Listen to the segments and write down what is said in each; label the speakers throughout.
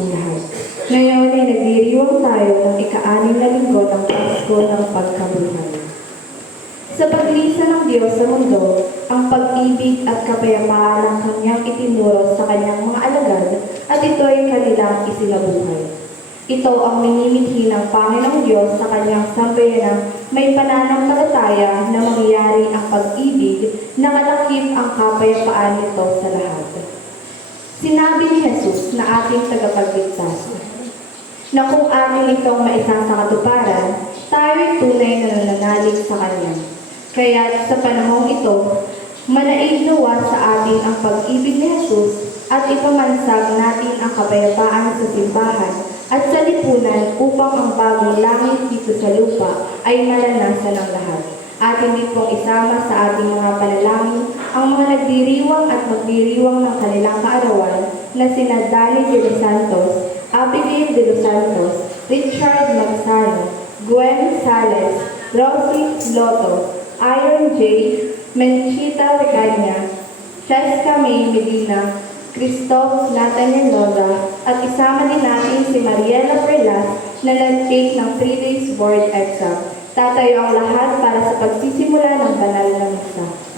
Speaker 1: ating lahat. Ngayon ay nagdiriwang tayo ng ika-anim na linggo ng Pasko ng Pagkabuhay. Sa paglisa ng Diyos sa mundo, ang pag-ibig at kapayapaan ang kanyang itinuro sa kanyang mga alagad at ito ay kanilang isinabuhay. Ito ang minimithi ng Panginoong Diyos sa kanyang sambayanang may pananampalataya na mangyayari ang pag-ibig na kalakip ang kapayapaan nito sa lahat. Sinabi ni Jesus na ating tagapagligtas na kung amin itong maisasakatuparan, tayo'y tunay na nananalig sa Kanya. Kaya sa panahong ito, manaig sa atin ang pag-ibig ni Jesus at ipamansag natin ang kapayapaan sa simbahan at sa lipunan upang ang bagong langit dito sa lupa ay maranasan ng lahat. At hindi pong isama sa ating mga panalangin ang mga nagdiriwang at magdiriwang ng kanilang kaarawan na sina Danny de los Santos, Abigail de los Santos, Richard Magsano, Gwen Sales, Rosie Loto, Iron J, Menchita Regaña, Cheska May Medina, Christoph Nathaniel Loda, at isama din natin si Mariela Perlas na nag-take ng 3 days board exam. Tatayo ang lahat para sa pagsisimula ng banal na misa.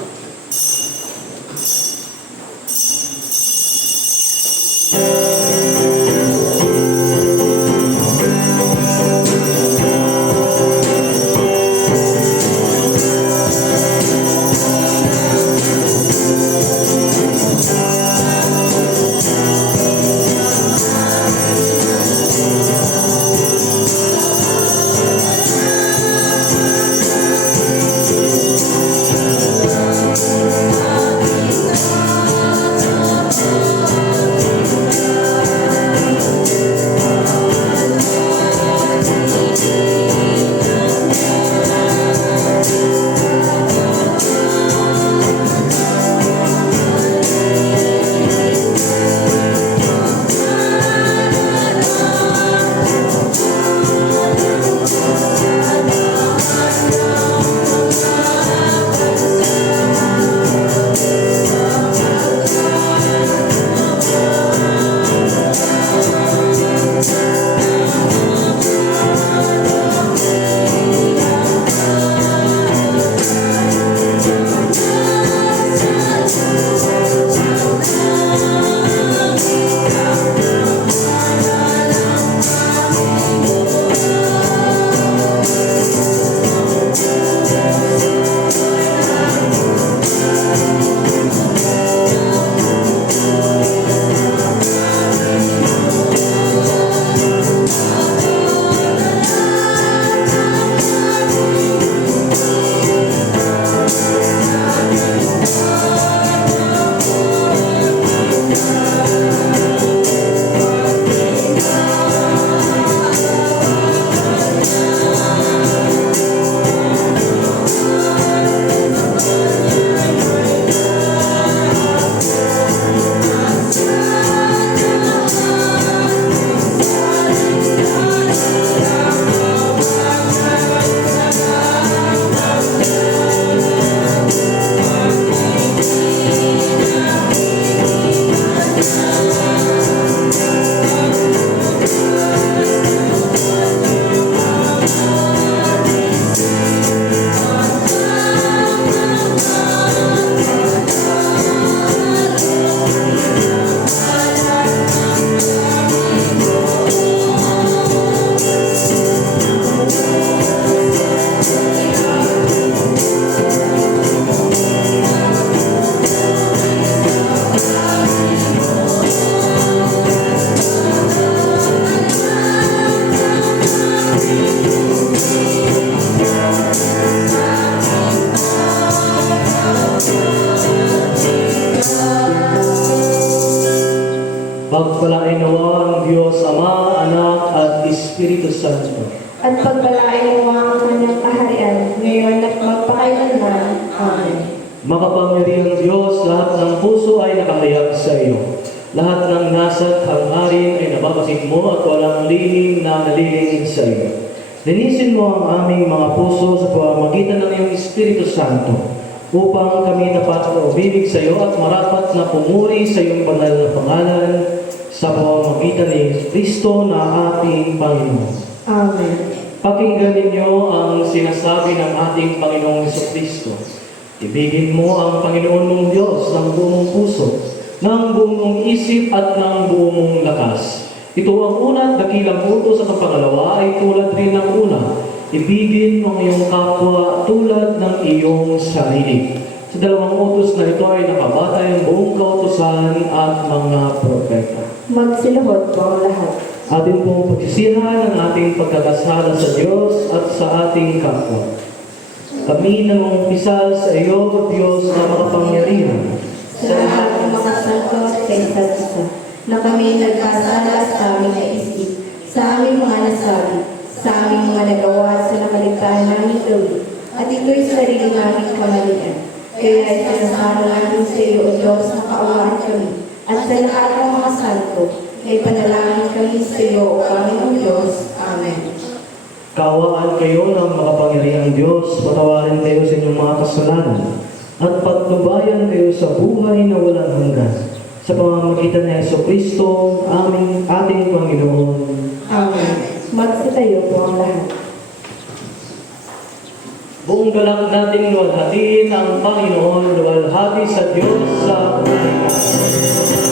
Speaker 2: Santo upang kami dapat na umibig sa iyo at marapat na pumuri sa iyong banal na pangalan sa pamamagitan ni Kristo na ating Panginoon.
Speaker 1: Amen.
Speaker 2: Pakinggan ninyo ang sinasabi ng ating Panginoong Kristo. Ibigin mo ang Panginoon mong Diyos ng buong puso, ng buong isip at ng buong lakas. Ito ang una at dakilang utos at ang pangalawa ay tulad rin ng una. Ibigin mo ang iyong kapwa tulad ng iyong sarili. Sa dalawang utos na ito ay nakabatay ang buong kautosan at mga propeta.
Speaker 1: Magsiluhod po ang lahat.
Speaker 2: Atin pong pagsisihan ang ating pagkakasala sa Diyos at sa ating kapwa. Kami nangungpisal sa iyo, O Diyos na makapangyarihan.
Speaker 1: Sa lahat ng mga sangkot sa isa't isa, na kami nagkasala sa aming naisip, sa aming mga nasabi, sa aming mga nagawa sa nakaligtaan namin gawin, at ito'y sarili naming kamalian. Kaya ay sinasama namin sa iyo, O Diyos, na kaawaan kami, at sa lahat ng mga santo, ay panalangin kami sa iyo, O Panginoong Diyos. Amen.
Speaker 2: Kaawaan kayo ng makapangyarihang Diyos, patawarin kayo sa inyong mga kasalanan, at patnubayan kayo sa buhay na walang hanggan. Sa pamamagitan ni Yeso Kristo, aming ating Panginoon.
Speaker 1: Amen. Magsitayo po ang lahat.
Speaker 2: Buong galak nating luwalhatiin ang Panginoon, luwalhati sa Diyos sa kalinga.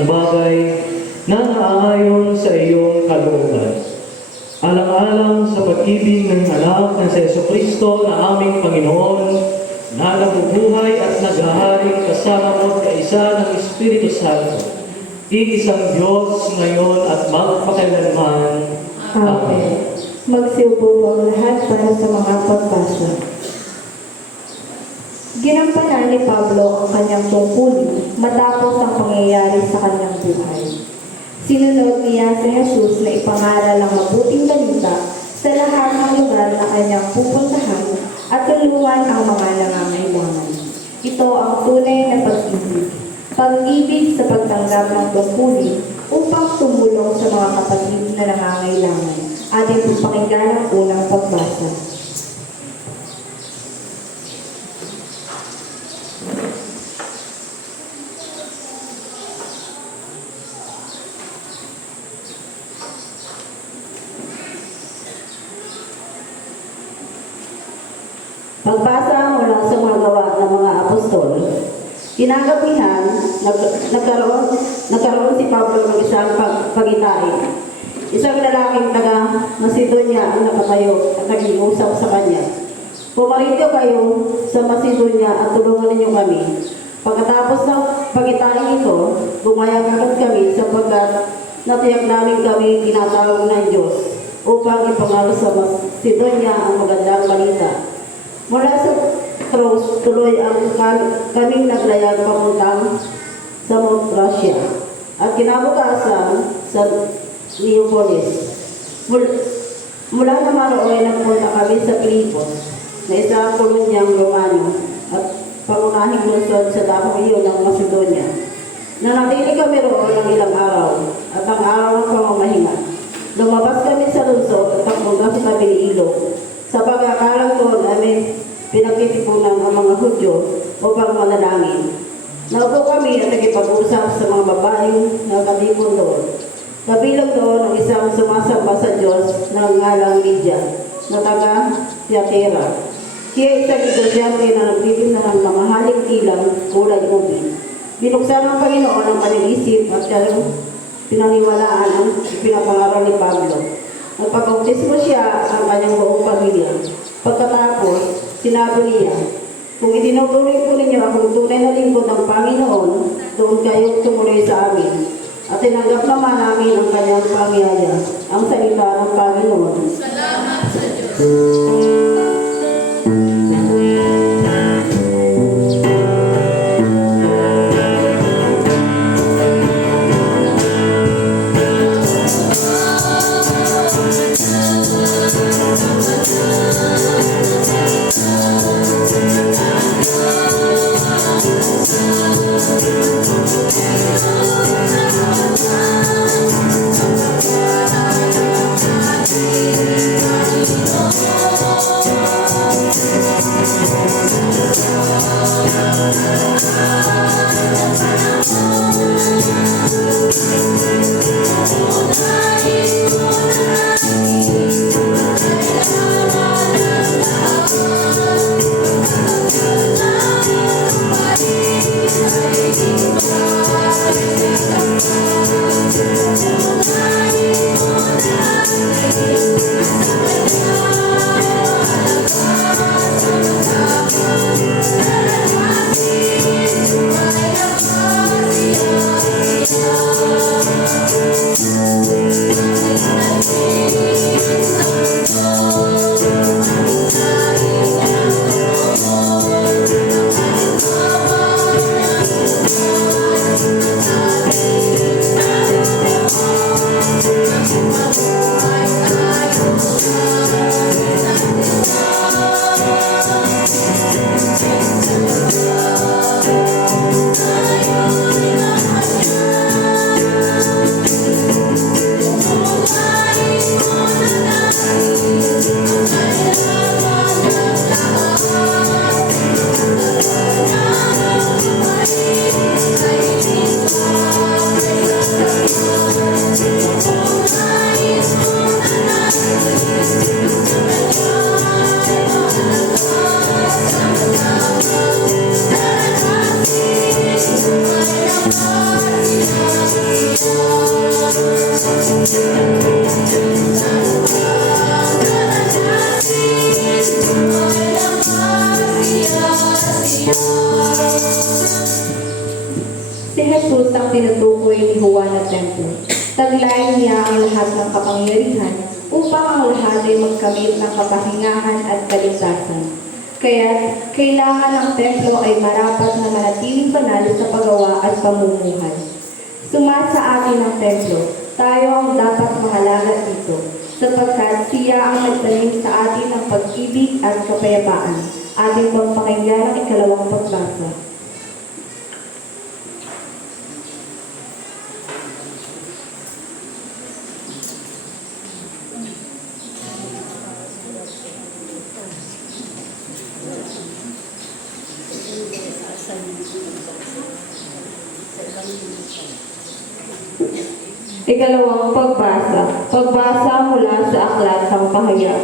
Speaker 2: Ng bagay na naaayon sa iyong kalooban. Alang-alang sa pag-ibig ng anak na sa Yeso Kristo na aming Panginoon, na nabubuhay at naghaharing kasama mo kaisa ng Espiritu Santo, iisang Diyos ngayon at magpakailanman.
Speaker 1: Amen. Magsiupo ang lahat para sa mga pagbasa. Ginampanan ni Pablo ang kanyang tungkulin matapos ang pangyayari sa kanyang buhay. Sinunod niya si Jesus na ipangaral ang mabuting balita sa lahat ng lugar na kanyang pupuntahan at tulungan ang mga nangangailangan. Ito ang tunay na pag-ibig. Pag-ibig sa pagtanggap ng tungkulin upang tumulong sa mga kapatid na nangangailangan. Ating pagpakinggan ang unang. Pagbasa
Speaker 3: mula sa mga gawa ng mga apostol, kinagabihan, nag, nagkaroon, nagkaroon si Pablo ng isang pag, pagitain. Isang lalaking taga Macedonia ang nakatayo at nag-iusap sa kanya. Pumarito kayo sa Macedonia at tulungan ninyo kami. Pagkatapos ng pagitain ito, gumayag agad kami sapagkat natiyak namin kami tinatawag ng Diyos upang ipangalo sa Macedonia ang magandang balita. Mula sa Troas, tuloy ang kam- kaming naglayag pamuntang sa Mount Russia. At kinabukasan sa Neapolis. Mul- mula naman ay nagpunta kami sa Filipos na isang kolonyang Romano at pangunahing lungsod sa dakong iyon ng Macedonia. Nanatili kami roon ng ilang araw at ang araw ng pamamahinga. Lumabas kami sa lungsod at papunta sa tabi ilog. Sa pagkakalang pinagtitipunan Hudyo upang manalangin. Naupo kami at nagipag-usap sa mga babaeng nakatipon doon. Kabilang doon ang isang sumasamba sa Diyos ng ngalang Lydia na taga Tiatira. Siya isang estudyante na nagtitinda ng mamahaling tilang kulay ubi. Binuksan ng Panginoon ang kanyang isip at kanyang pinaniwalaan ang pinapangaral ni Pablo. Nagpagkautismo siya ang kanyang buong pamilya. Pagkatapos, sinabi niya, kung itinutuloy po ninyo akong tunay na lingkod ng Panginoon, doon kayo tumuloy sa amin. At tinanggap naman namin ang kanyang pangyaya, ang salita ng Panginoon.
Speaker 4: Si ang tinutukoy ni Juan at Templo. Niya ang lahat ng kapangyarihan upang ang lahat ay magkamit ng kapahingahan at kaligtasan. Kaya kailangan ang templo ay marapat na manatiling banal sa paggawa at pamumuhay. Sumat sa atin ang templo, tayo ang dapat mahalaga dito, sapagkat siya ang nagtanim sa atin ng pag-ibig at kapayapaan. Ating magpakinggan ang ikalawang pagbasa. Ikalawang pagbasa. Pagbasa mula sa aklat ng pahayag.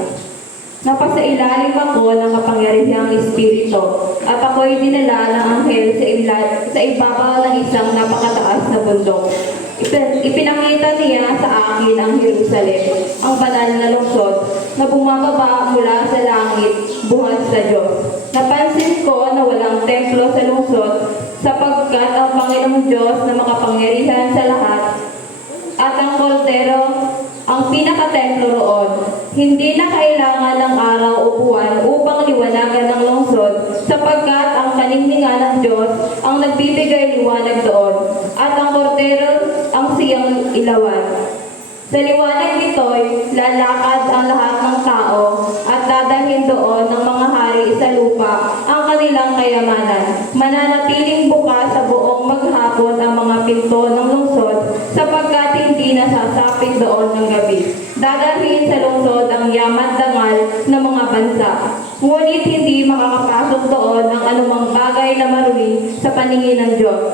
Speaker 4: Napasailalim ako ng kapangyarihang espiritu at ako'y dinala ng anghel sa, ila, sa ibabaw ng isang napakataas na bundok. Ipin- Ipinakita niya sa akin ang Jerusalem, ang banal na lungsod, na bumababa mula sa langit, buhat sa Diyos. Napansin ko na walang templo sa lungsod, sapagkat ang Panginoong Diyos na makapangyarihan sa lahat at ang kordero ang pinakatemplo roon. Hindi na kailangan ng araw o buwan upang liwanagan ng lungsod sapagkat ang kaningningan ng Diyos ang nagbibigay liwanag doon at ang kordero ang siyang ilawan. Sa liwanag nito'y lalakad ang lahat ng tao at dadalhin doon ng mga hari sa lupa ang kanilang kayamanan. Mananatiling bukas sa buong maghapon ang mga pinto ng lungsod sapagkat hindi nasasapit doon ng gabi. Dadalhin sa lungsod ang yaman dangal ng mga bansa. Ngunit hindi makakapasok doon ang anumang bagay na marumi sa paningin ng Diyos.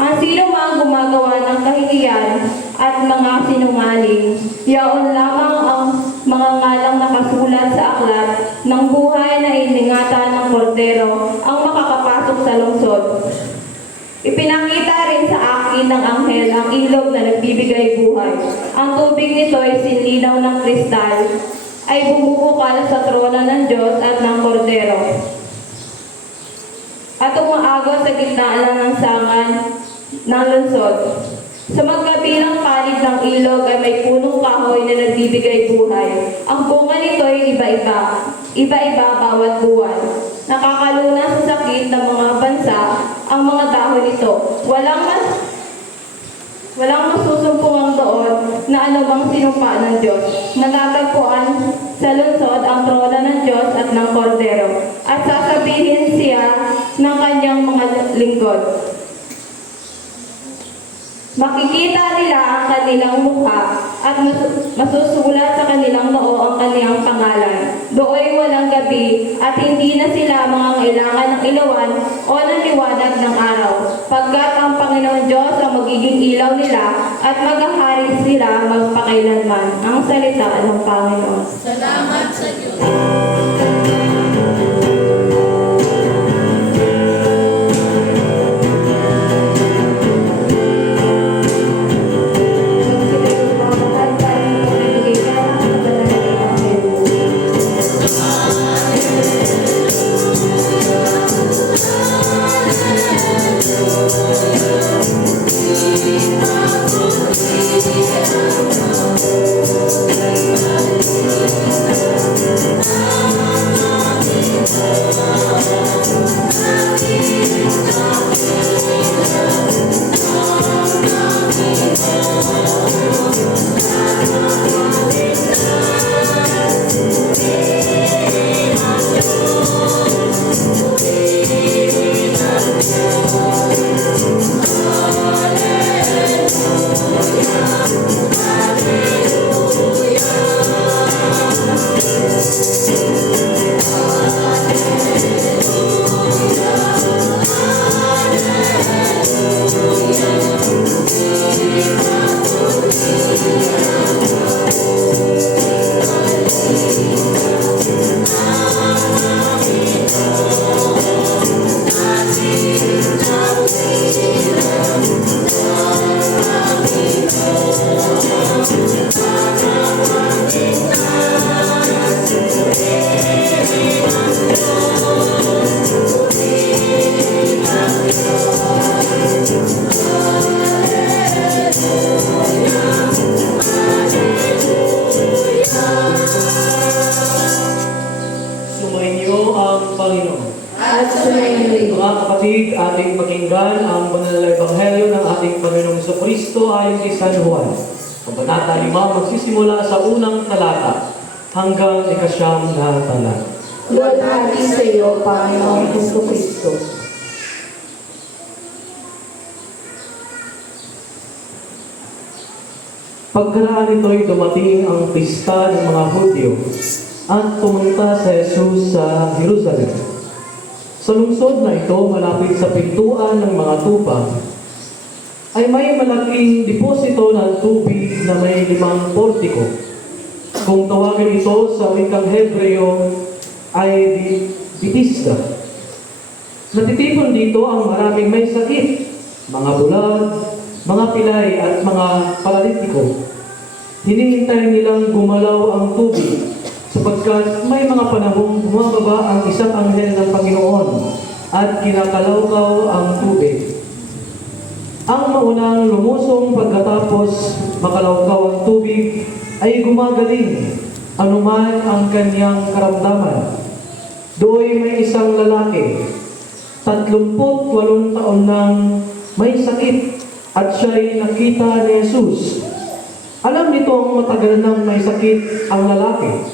Speaker 4: Ang sino mang gumagawa ng kahihiyan at mga sinungaling, yaon lamang ang mga ngalang nakasulat sa aklat ng buhay na iningatan ng kordero ang makakapasok sa lungsod. Ipinakita rin sa akin ng anghel ang ilog na nagbibigay buhay. Ang tubig nito ay sinlinaw ng kristal, ay bumubukal sa trono ng Diyos at ng kordero at umaagos sa gitna ng sangan ng lungsod. Sa magkabilang panig ng ilog ay may punong kahoy na nagbibigay buhay. Ang bunga nito ay iba-iba, iba-iba bawat buwan. Nakakaluna sa sakit ng mga bansa ang mga dahon nito. Walang mas Walang masusumpungan doon na anumang sinumpa ng Diyos. Matatagpuan sa lungsod ang trono ng Diyos at ng Kordero. At sasabihin siya ng kanyang mga lingkod. Makikita nila ang kanilang mukha at mas- masusulat sa kanilang noo ang kanilang pangalan. Dooy walang gabi at hindi na sila mga kailangan ng ilawan o ng liwanag ng araw. Pagkat ang Panginoon Diyos ang magiging ilaw nila at maghahari sila magpakailanman. Ang salita ng Panginoon.
Speaker 1: Thank
Speaker 2: Pagkaraan nito'y dumating ang pista ng mga Hudyo at pumunta sa Jesus sa Jerusalem. Sa lungsod na ito, malapit sa pintuan ng mga tupa, ay may malaking deposito ng tubig na may limang portiko. Kung tawagin ito sa wikang Hebreo ay Bethesda. Natitipon dito ang maraming may sakit, mga bulag, mga pilay at mga paralitiko. Hinihintay nilang gumalaw ang tubig sapagkat may mga panahong bumababa ang isang anghel ng Panginoon at kinakalawkaw ang tubig. Ang maunang lumusong pagkatapos makalawkaw ang tubig ay gumagaling anuman ang kanyang karamdaman. Doon may isang lalaki, 38 taon nang may sakit at siya'y nakita ni Jesus. Alam nito ang matagal nang may sakit ang lalaki.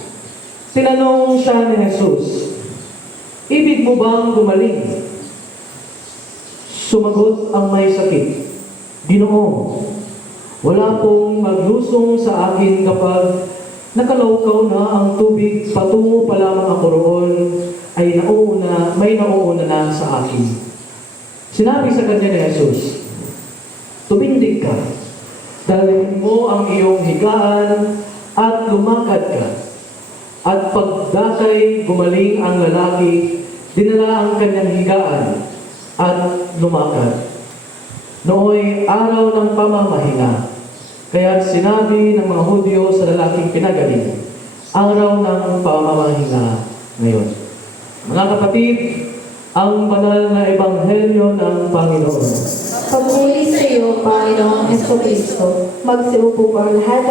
Speaker 2: Tinanong siya ni Jesus, Ibig mo bang gumaling? Sumagot ang may sakit, Ginoo, wala pong maglusong sa akin kapag nakalawkaw na ang tubig patungo pa lamang ako roon ay nauuna, may nauuna na sa akin. Sinabi sa kanya ni Jesus, Tumindig ka, dalhin mo ang iyong higaan at lumakad ka. At pagdatay gumaling ang lalaki, dinala ang kanyang higaan at lumakad. Nooy araw ng pamamahinga. Kaya sinabi ng mga Hudyo sa lalaking pinagaling, araw ng pamamahinga ngayon. Mga kapatid, ang banal na ebanghelyo ng Panginoon.
Speaker 1: Pagmuli sa iyo, Panginoong Kristo, magsiupo po ang lahat